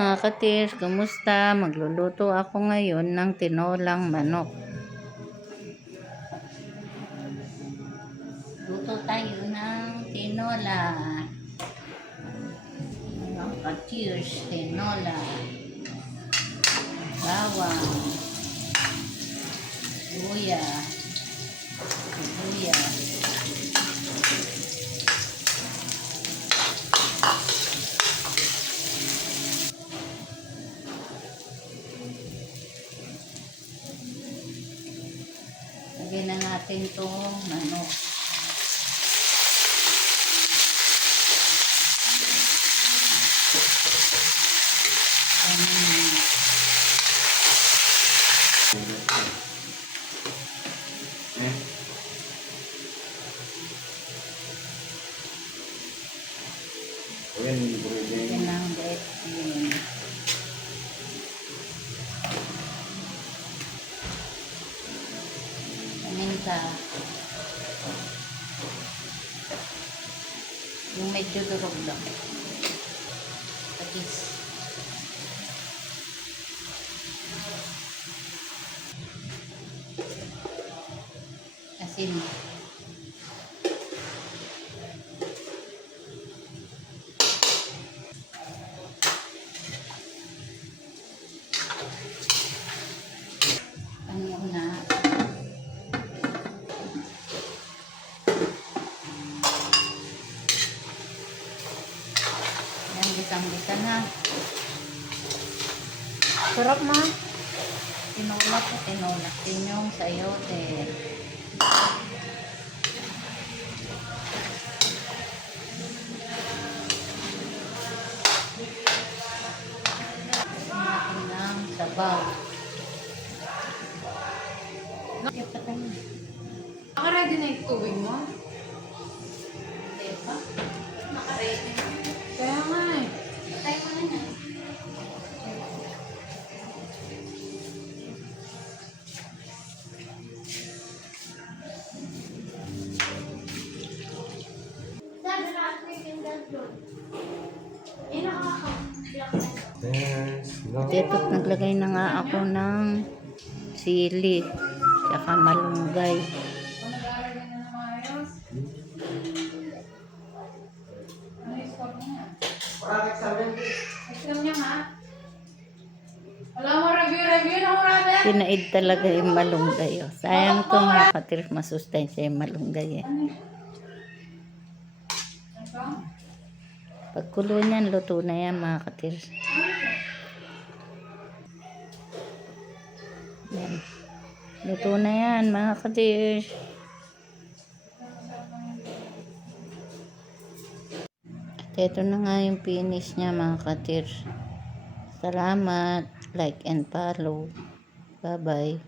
mga katirs, kumusta? Magluluto ako ngayon ng tinolang manok. Luto tayo ng tinola. Mga katirs, tinola. Bawang. Luya. Sibuyas. Lagyan na natin itong manok. Lagyan ng dressing. Paminta. Yung medyo durog lang. Patis. Asin. Ano na? Yan, gisang-gisa na. Sarap ma. Tinulak o tinulak. Tinyong sayote. Natin ng sabaw. Naka-ready na yung tubig mo? Diba? Naka-ready. Kaya nga eh. Tayo mo na yan. Dito naglagay na nga ako ng sili tsaka malunggay. Kung nag-aalagay na ng maayos. Ano yung score niya? Exam niya nga. Wala mo review na murada. Sinaid talaga yung malunggay. Oh. Sayang to mga katirs, masustansya yung malunggay. Eh. Pagkulo niyan, luto na yan mga katirs. Yan. Luto na yan mga katirs. At ito na nga yung finish niya mga katirs. Salamat. Like and follow. Bye bye.